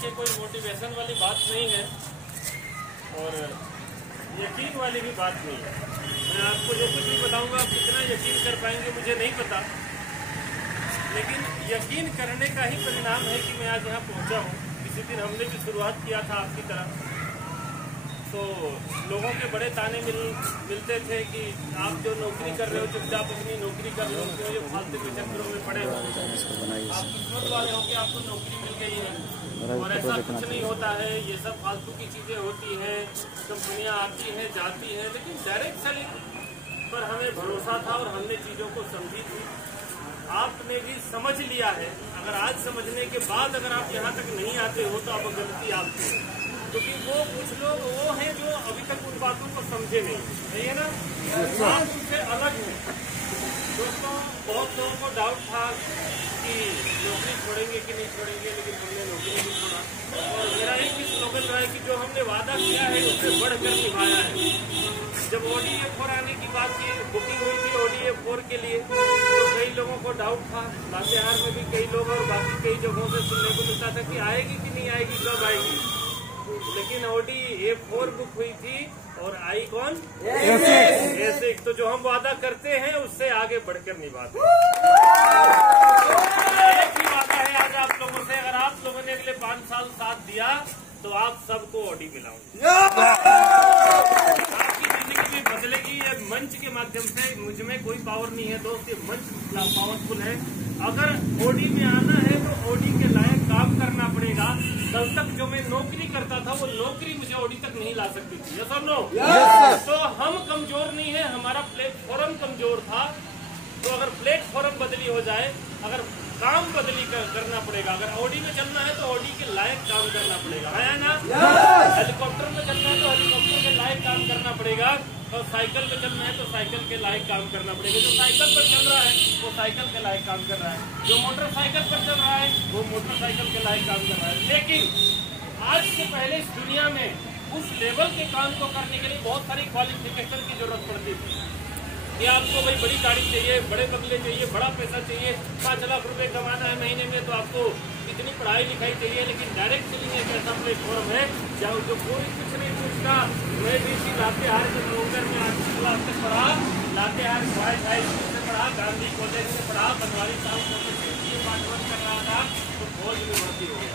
देखिए कोई मोटिवेशन वाली बात नहीं है और यकीन वाली भी बात नहीं है। मैं आपको जो कुछ भी बताऊंगा आप कितना यकीन कर पाएंगे मुझे नहीं पता, लेकिन यकीन करने का ही परिणाम है कि मैं आज यहाँ पहुँचा हूँ। किसी दिन हमने भी शुरुआत किया था आपकी तरह, तो लोगों के बड़े ताने मिलते थे कि आप जो नौकरी कर रहे हो चुपचाप अपनी नौकरी कर लो, क्यों ये फालतू के चक्करों में पड़े हो, आप किस्मत वाले हो कि आपको नौकरी मिल गई है। और ऐसा कुछ नहीं होता है, ये सब फालतू की चीज़ें होती हैं, कंपनियां आती हैं जाती हैं, लेकिन डायरेक्ट सेलिंग पर हमें भरोसा था और हमने चीज़ों को समझी थी। आपने भी समझ लिया है। अगर आज समझने के बाद अगर आप यहाँ तक नहीं आते हो तो अब गलती आपकी है, क्योंकि वो कुछ लोग वो हैं जो अभी तक उन बातों को समझे नहीं, सही है ना? आप उनसे अलग हैं। दोस्तों, बहुत लोगों को डाउट था कि नौकरी छोड़ेंगे कि नहीं छोड़ेंगे, लेकिन हमने नौकरी नहीं छोड़ा और मेरा एक ही स्लोगन रहा है कि जो हमने वादा किया है उससे बढ़कर निभाया है। जब ODA4 आने की बात की बुकिंग हुई थी ODA4 के लिए, तो कई लोगों को डाउट था। लातेहार में भी कई लोग और बाकी कई जगहों से सुनने को मिलता था कि आएगी कि नहीं आएगी, कब आएगी। लेकिन ODA4 बुक हुई थी और आई कौन? A6। तो जो हम वादा करते हैं उससे आगे बढ़कर निभाते हैं। एक ही वादा है आज आप लोगों से, अगर आप लोगों ने अगले 5 साल साथ दिया तो आप सबको OD मिलाऊंगी, आपकी जिंदगी भी बदलेगी। ये मंच के माध्यम से, मुझ में कोई पावर नहीं है दोस्त, ये मंच पावरफुल है। अगर OD में आना है तो OD के लायक काम करना पड़ेगा। कल तक जो मैं नौकरी करता था वो नौकरी मुझे OD तक नहीं ला सकती थी, यस और नो? तो हम कमजोर नहीं है, हमारा प्लेटफॉर्म कमजोर था। तो अगर प्लेटफॉर्म बदली हो जाए, अगर काम बदली करना पड़ेगा। अगर OD में चलना है तो OD के लायक काम करना पड़ेगा, है ना? हेलीकॉप्टर में चलना है तो हेलीकॉप्टर के लायक काम करना पड़ेगा, और साइकिल पे चलना है तो साइकिल के लायक काम करना पड़ेगा। जो साइकिल पर चल रहा है वो साइकिल के लायक काम कर रहा है, जो मोटरसाइकिल पर चल रहा है वो मोटरसाइकिल के लायक काम कर रहा है। लेकिन आज से पहले इस दुनिया में उस लेवल के काम को करने के लिए बहुत सारी क्वालिफिकेशन की जरूरत पड़ती थी कि आपको भाई बड़ी गाड़ी चाहिए, बड़े बंगले चाहिए, बड़ा पैसा चाहिए, 5 लाख रुपए कमाना है महीने में, तो आपको इतनी पढ़ाई लिखाई चाहिए। लेकिन डायरेक्ट सेलिंग एक ऐसा प्लेटफॉर्म है जहाँ जो कोई कुछ नहीं पूछता। मैं भी इसी लातेहार के लोकर में 8वीं क्लास तक पढ़ा, लातेहार बॉयज हाई स्कूल से पढ़ा, गांधी कॉलेज से पढ़ा, बनवारी साहब कॉलेज से पाठवन कर रहा था, तो फौज में भर्ती हो गया।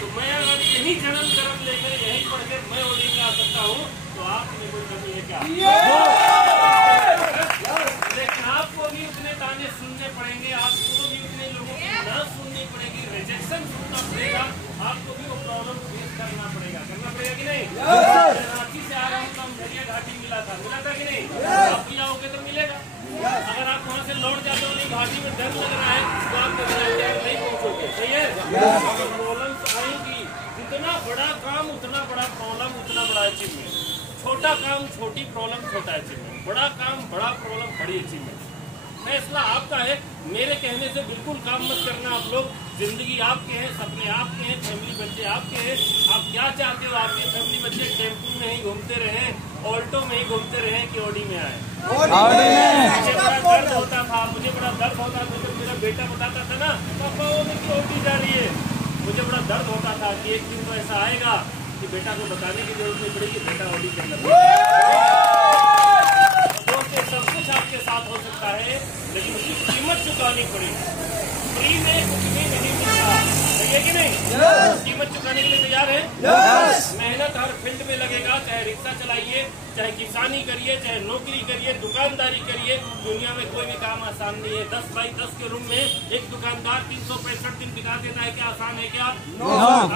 तो मैं अगर यही जन्म कर्म लेकर यही पढ़ के मैं OD में आ सकता हूँ तो आप में कोई कमी है क्या? लेकिन आपको भी उतने ताने सुनने पड़ेंगे, आपको भी उतने लोगों की ना सुननी पड़ेगी, रिजेक्शन सुनना पड़ेगा, आपको भी वो प्रॉब्लम फेस करना पड़ेगा कि नहीं? रांची से आ रहा हूँ तो अम्बेरिया घाटी मिला था कि नहीं? आप भी आओगे तो मिलेगा। अगर आप वहाँ से लौट जाते हो नहीं घाटी में डर लग रहा है तो आप नहीं पहुँचोगे, सही है? प्रॉब्लम आएगी, जितना बड़ा काम उतना बड़ा प्रॉब्लम, उतना बड़ा अचीवमेंट। छोटा काम छोटी प्रॉब्लम छोटा अचीवमेंट, बड़ा काम बड़ा प्रॉब्लम बड़ी अचीवमेंट। फैसला आपका है, मेरे कहने से बिल्कुल काम मत करना आप लोग। जिंदगी आपके हैं, सपने आपके हैं, फैमिली बच्चे आपके हैं। आप क्या चाहते हो आपके फैमिली बच्चे टेम्पू में ही घूमते रहे, ऑल्टो में ही घूमते रहे कि OD में आए? मुझे बड़ा दर्द होता था, जब मेरा बेटा बताता था ना पापा वो मेरी OD जा रही है, मुझे बड़ा दर्द होता था कि एक दिन तो ऐसा आएगा कि बेटा को बताने की जरूरत नहीं पड़ेगी, बेटा OD के अंदर। तो सब कुछ आपके साथ हो सकता है, लेकिन उसकी कीमत चुकानी पड़ेगी। फ्री में कुछ भी नहीं मिलता, सही है कि नहीं? कीमत चुकाने के लिए तैयार है? मेहनत हर फील्ड में लगेगा, चाहे रिक्शा चलाइए, चाहे किसानी करिए, चाहे नौकरी करिए, दुकानदारी करिए। दुनिया में कोई भी काम आसान नहीं है। 10 बाई 10 के रूम में एक दुकानदार 365 दिन दिखा देता है, क्या आसान है? क्या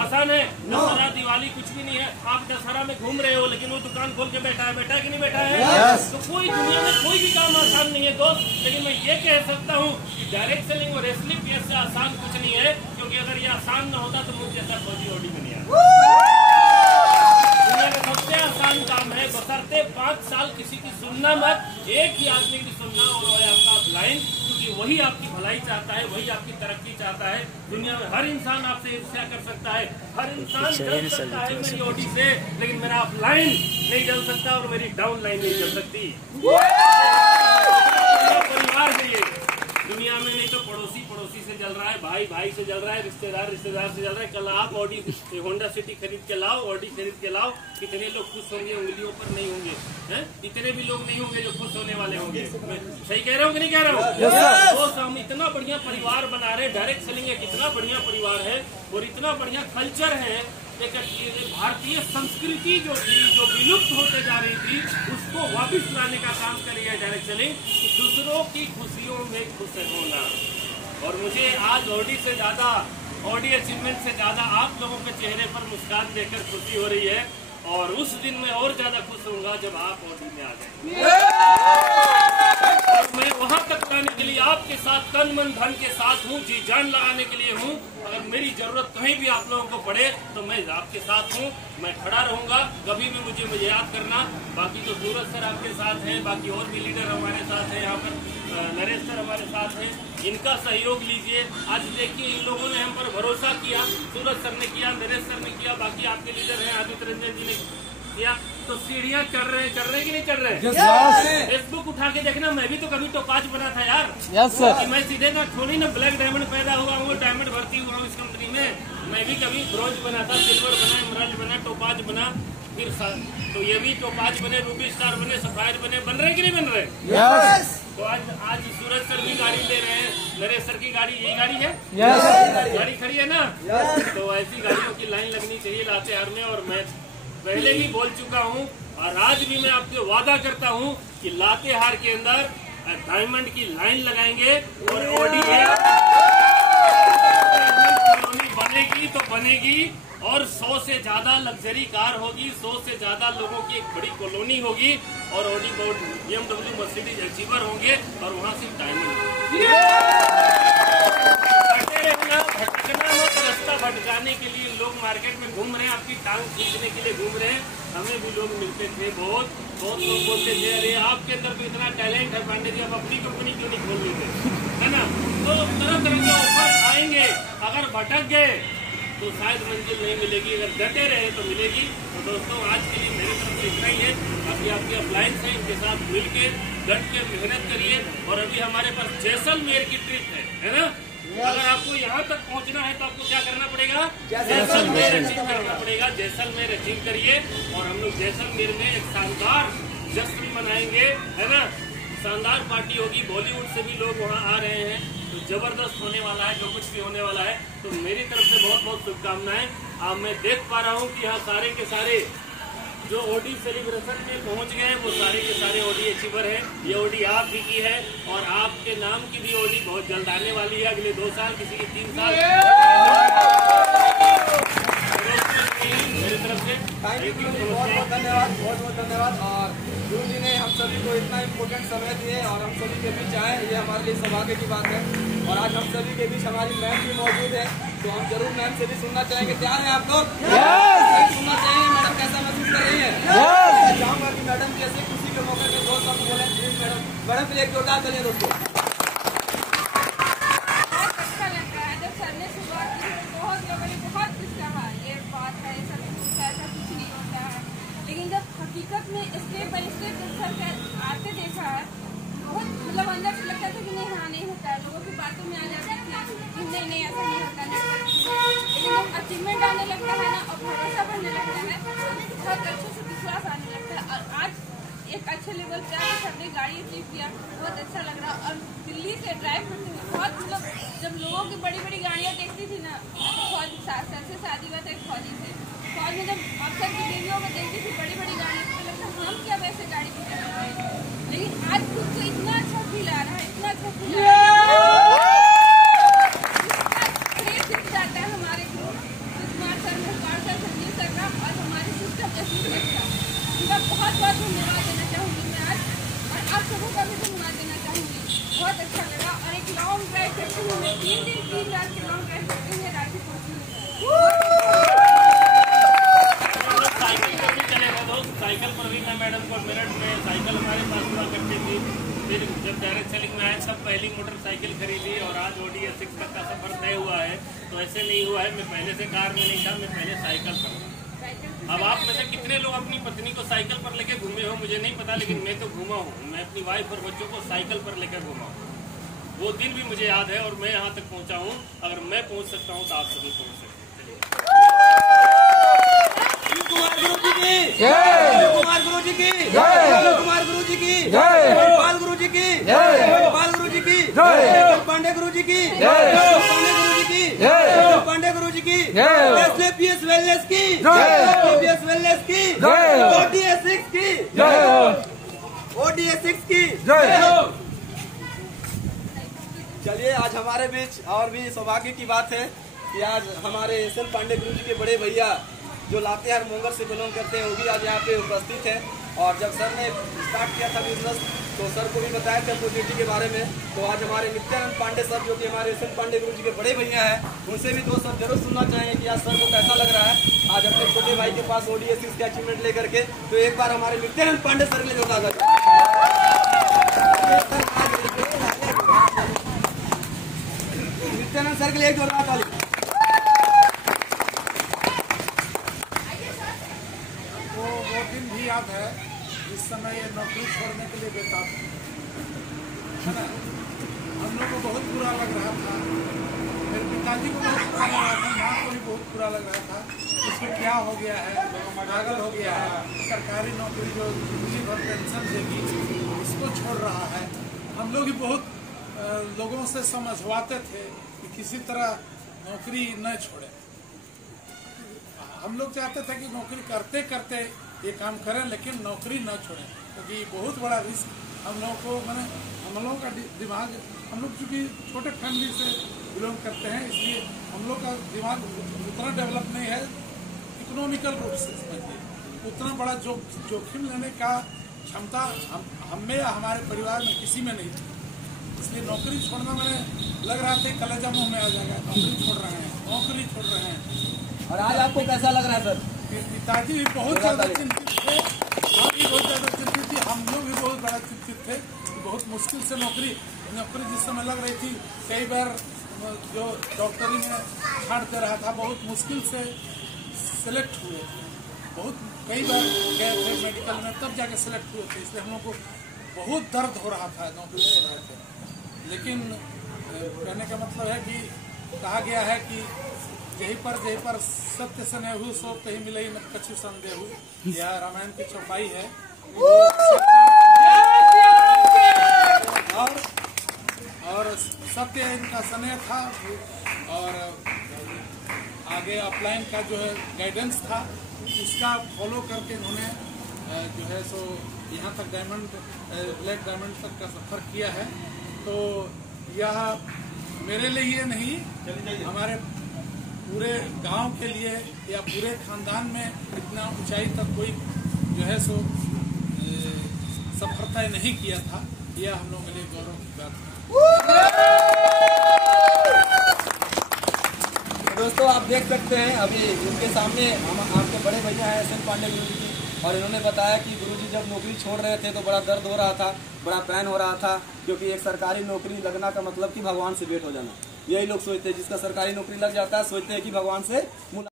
आसान है? दशहरा दिवाली कुछ भी नहीं है। आप दशहरा में घूम रहे हो लेकिन वो दुकान खोल के बैठा है कि नहीं बैठा है? तो कोई दुनिया में कोई भी काम आसान नहीं है दोस्त। लेकिन मैं ये कह सकता हूँ कि डायरेक्ट सेलिंग और SLPS से आसान कुछ नहीं है, क्योंकि अगर ये आसान न होता तो मुझे जैसा फौजी OD में नहीं आता। दुनिया का सबसे आसान काम है, बशर्ते 5 साल किसी की सुनना मत, एक ही आदमी की सुनना, और वो है आपका अपलाइन, क्योंकि वही आपकी भलाई चाहता है, वही आपकी तरक्की चाहता है। दुनिया में हर इंसान आपसे ईर्ष्या कर सकता है, हर इंसान जल सकता है मेरी OD से, लेकिन मेरा अपलाइन नहीं जल सकता और मेरी डाउन लाइन नहीं जल सकती। परिवार चाहिए दुनिया में, नहीं तो पड़ोस पड़ोसी पड़ोसी से जल रहा है, भाई भाई से जल रहा है, रिश्तेदार रिश्तेदार से जल रहा है। कल आप ऑडी होंडा सिटी खरीद के लाओ, ऑडी खरीद के लाओ, कितने लोग खुश होंगे? उंगलियों पर नहीं होंगे, हैं? इतने भी लोग नहीं होंगे जो खुश होने वाले होंगे। मैं सही कह रहा हूँ कि नहीं कह रहा हूँ? तो हम इतना बढ़िया परिवार बना रहे, डायरेक्ट सेलिंग एक इतना बढ़िया परिवार है और इतना बढ़िया कल्चर है। एक भारतीय संस्कृति जो थी, जो विलुप्त होते जा रही थी, उसको वापस लाने का काम कर रही है डायरेक्ट सेलिंग, दूसरों की खुशियों में खुश होना। और मुझे आज ऑडी से ज्यादा, ऑडी अचीवमेंट से ज्यादा आप लोगों के चेहरे पर मुस्कान देखकर खुशी हो रही है। और उस दिन मैं और ज्यादा खुश होऊंगा जब आप ऑडी में आ जाएंगे। और मैं वहां तक आने के लिए आपके साथ तन मन धन के साथ हूँ, जी जान लगाने के लिए हूँ। अगर मेरी जरूरत कहीं भी आप लोगों को पड़े तो मैं आपके साथ हूँ, मैं खड़ा रहूंगा। कभी भी मुझे याद करना। बाकी तो सूरज सर आपके साथ हैं, बाकी और भी लीडर हमारे साथ हैं, यहाँ पर नरेश सर हमारे साथ हैं, इनका सहयोग लीजिए। आज देखिए इन लोगों ने हम पर भरोसा किया, सूरज सर ने किया, नरेश सर ने किया, बाकी आपके लीडर हैं आदित्य रंजन जी ने किया। तो सीढ़ियाँ चढ़ रहे कि नहीं चढ़ रहे? फेसबुक उठा के देखना, मैं भी तो कभी टोपाज बना था यार। Yes sir. मैं सीधे ना थोड़ी ना ब्लैक डायमंड पैदा हुआ हूँ, डायमंड भर्ती हुआ हूँ इस कंपनी में। मैं भी कभी ब्रॉन्ज बना था, सिल्वर बना, एमराल्ड बना, टोपाज बना, फिर तो ये भी टोपाज बने, रूबी स्टार बने, सफायर बने। बन रहे कि नहीं बन रहे? यस। तो आज सूरज सर भी गाड़ी ले रहे हैं, नरेश सर की गाड़ी, यही गाड़ी है। यस। गाड़ी खड़ी है ना? यस। तो ऐसी गाड़ियों की लाइन लगनी चाहिए लातेहार में। और मैं पहले ही बोल चुका हूँ और आज भी मैं आपसे वादा करता हूँ कि लातेहार के अंदर डायमंड की लाइन लगाएंगे और ऑडी बनेगी तो बनेगी। और 100 से ज्यादा लग्जरी कार होगी, 100 से ज्यादा लोगों की एक बड़ी कॉलोनी होगी और Audi board, BMW, Mercedes achiever होंगे और वहां से डायमंड। भटकना मत, रास्ता भटकाने के लिए लोग मार्केट में घूम रहे हैं, आपकी टांग खींचने के लिए घूम रहे हैं। हमें भी लोग मिलते थे, बहुत लोग बोलते थे अरे आपके अंदर भी इतना टैलेंट है पांडे जी, आप अपनी कंपनी क्यों नहीं खोल लेते, है ना? तो तरह तरह के ऑफर आएंगे। अगर भटक गए तो शायद मंजिल नहीं मिलेगी, अगर डटे रहे तो मिलेगी। तो दोस्तों आज के लिए मेरी तरफ से इतना ही है। बाकी आपके अप्लायंस हैं, इनके साथ मिल के डट के मेहनत करिए। और अभी हमारे पास जैसलमेर की ट्रिप है ना? अगर आपको यहाँ तक पहुँचना है तो आपको क्या करना पड़ेगा? जैसलमेर अचीव करना पड़ेगा। जैसलमेर अचीव करिए और हम लोग जैसलमेर में एक शानदार जश्न मनाएंगे, है ना? शानदार पार्टी होगी, बॉलीवुड से भी लोग वहाँ आ रहे हैं, तो जबरदस्त होने वाला है, जो कुछ भी होने वाला है। तो मेरी तरफ से बहुत बहुत शुभकामनाएं। अब मैं देख पा रहा हूँ कि यहाँ सारे के सारे जो ऑडी सेलिब्रेशन में पहुँच गए वो सारे के सारे ऑडी अचीवर हैं। ये ऑडी आप ही की है और आपके नाम की भी ऑडी बहुत जल्द आने वाली है, अगले 2 साल, किसी के 3 साल। मेरी तरफ से बहुत बहुत धन्यवाद। और गुरु जी ने हम सभी को इतना इम्पोर्टेंट समय दिए और हम सभी के बीच आए, ये हमारे लिए सौभाग्य की बात है। और आज हम सभी के बीच हमारी मैम भी मौजूद है, तो हम जरूर मैम से भी सुनना चाहेंगे। तैयार हैं आप लोग? सुनना चाहिए मैडम कैसा महसूस कर रही है? मैं चाहूँगा कि मैडम जैसे खुशी के मौके पर 2 शब्द बोले प्लीज। मैडम प्लीज एक जोरदार चलिए दोस्तों। अच्छा लग रहा है, जब सर ने शुरुआत की तो बहुत लोगों ने बहुत कुछ कहा, ये बात है, ऐसा कुछ नहीं होता है। लेकिन जब हकीकत में स्टेप बाय स्टेप जब सर आते देखा है, बहुत मतलब अंदर से लगता था कि नहीं, हाँ नहीं होता है। लोगों की बातों में आ जाती थी कि नहीं ऐसा नहीं होता है। लेकिन जब अचीवमेंट आने लगता है ना और भरोसा बढ़ने लगता है, बहुत अच्छे से विश्वास आने लगता है। और आज एक अच्छे लेवल पे आके सर ने गाड़ी अचीव किया, बहुत अच्छा लग रहा। और दिल्ली से ड्राइव करते हुए बहुत मतलब जब लोगों की बड़ी बड़ी गाड़ियाँ देखती थी ना, फौज सर से शादी हुआ था एक फौजी से, फौज में जब अक्सर की बीवियों को देखती थी बड़ी बड़ी गाड़ियाँ, तो लगता हम क्या वैसे गाड़ी पे चल रहे हैं। लेकिन आज खुद से इतना अच्छा फील आ रहा है, इतना अच्छा फील आ रहा है, दिख जाता है हमारे group Kumar sir, Mukhtar sir, Sanjeev sir का और हमारे सिस्टम एसोसिएट का। उनका बहुत बहुत धन्यवाद देना चाहूँगी मैं आज, और आप सबों का भी धन्यवाद देना चाहूँगी। बहुत अच्छा लगा। और एक लॉन्ग ड्राइव करते हुए 3 दिन 3 रात के लॉन्ग ड्राइव करते हुए रांची पहुँची। साइकिल पर भी मैं मैडम को मेरठ में साइकिल हमारे पास हुआ करती थी। फिर जब डायरेक्ट सेलिंग में आए तब पहली मोटरसाइकिल खरीदी और आज ऑडी A6 तक का सफर तय हुआ है। तो ऐसे नहीं हुआ है, मैं पहले से कार में नहीं था, मैं पहले साइकिल पर था। अब आप में से कितने लोग अपनी पत्नी को साइकिल पर लेके घूमे हो मुझे नहीं पता, लेकिन मैं तो घूमा हूँ। मैं अपनी वाइफ और बच्चों को साइकिल पर लेकर घूमा हूँ। वो दिन भी मुझे याद है और मैं यहाँ तक पहुँचा हूँ। अगर मैं पहुँच सकता हूँ तो आप सभी पहुँच सकते हैं। कुमार गुरु जी की जय, कुमार गुरु जी की जय, कुमार गुरु जी की जय, पाल गुरु जी की जय, पाल गुरु जी की जय, पांडे गुरु जी की जय, पांडे गुरु जी की जय, पांडे गुरु जी की जय, एसएपीएस वेलनेस की जय, एसएपीएस वेलनेस की जय, ओडीएस 6 की जय, ओडीएस 6 की जय। चलिए, आज हमारे बीच और भी सौभाग्य की बात है कि आज हमारे एस.एन. पांडे गुरु जी के बड़े भैया जो लातेहार मोंगल से बिलोंग करते हैं वो भी आज यहाँ पे उपस्थित हैं। और जब सर ने स्टार्ट किया था बिजनेस तो सर को भी बताया था अपॉर्चुनिटी के बारे में। तो आज हमारे नित्यानंद पांडे सर जो कि हमारे एस.एन. पांडे गुरु जी के बड़े भैया हैं, उनसे भी दो शब्द जरूर सुनना चाहेंगे कि आज सर को कैसा लग रहा है आज अपने छोटे भाई के पास ओडीएस के अचीवमेंट लेकर के। तो एक बार हमारे नित्यानंद पांडे सर के लिए जोरदार नित्यानंद सर के लिए जोरदार ताली। वो दिन भी याद है जिस समय ये नौकरी छोड़ने के लिए बेताब है ना। हम लोग को बहुत बुरा लग रहा था, मेरे पिताजी को बहुत बुरा लग रहा था, माँ को भी बहुत बुरा लग रहा था। इसमें क्या हो गया है, पागल हो गया है, सरकारी नौकरी जो जिंदगी भर पेंशन देगी इसको छोड़ रहा है। हम लोग भी बहुत लोगों से समझवाते थे कि किसी तरह नौकरी न छोड़े। हम लोग चाहते थे कि नौकरी करते करते ये काम करें लेकिन नौकरी न छोड़ें, क्योंकि बहुत बड़ा रिस्क हम लोगों को हम लोगों का दिमाग, हम लोग चूँकि छोटे फैमिली से बिलोंग करते हैं इसलिए हम लोग का दिमाग उतना डेवलप नहीं है इकोनॉमिकल रूप से। समझिए उतना बड़ा जोखिम लेने का क्षमता हमें या हमारे परिवार में किसी में नहीं थी। इसलिए नौकरी छोड़ना मैंने लग रहा था कलेजा मुँह में आ जाएगा। नौकरी छोड़ रहे हैं, नौकरी छोड़ रहे हैं। और आज आपको कैसा लग रहा है सर? पिताजी भी बहुत ज्यादा चिंतित थे, हम भी बहुत ज्यादा चिंतित थे, हम लोग भी बहुत बड़ा चिंतित थे। बहुत मुश्किल से नौकरी जिस समय लग रही थी, कई बार जो डॉक्टरी में छाड़ दे रहा था, बहुत मुश्किल से सिलेक्ट हुए थे। बहुत कई बार गए थे मेडिकल में तब जाके सिलेक्ट हुए थे। इसलिए हम लोग को बहुत दर्द हो रहा था नौकरी छोड़ रहे थे। लेकिन कहने का मतलब है कि कहा गया है कि यही पर सत्य से नहीं सो कहीं मिले ही न कछु संदेह। यह रामायण की चौपाई है। और सत्य इनका स्नेह था और आगे अपलाइन का जो है गाइडेंस था, उसका फॉलो करके इन्होंने जो है सो यहाँ तक ब्लैक डायमंड तक का सफर किया है। तो यह मेरे लिए ये नहीं, हमारे पूरे गांव के लिए या पूरे खानदान में इतना ऊंचाई तक कोई जो है सो सफलता नहीं किया था। यह हम लोगों के लिए गौरव की बात है। दोस्तों आप देख सकते हैं अभी इनके सामने हम आपके बड़े भैया हैं एस.एन. पांडे गुरु जी, और इन्होंने बताया कि गुरुजी जब नौकरी छोड़ रहे थे तो बड़ा दर्द हो रहा था, बड़ा पैन हो रहा था, क्योंकि एक सरकारी नौकरी लगना का मतलब कि भगवान से भेंट हो जाना। यही लोग सोचते हैं, जिसका सरकारी नौकरी लग जाता है सोचते हैं कि भगवान से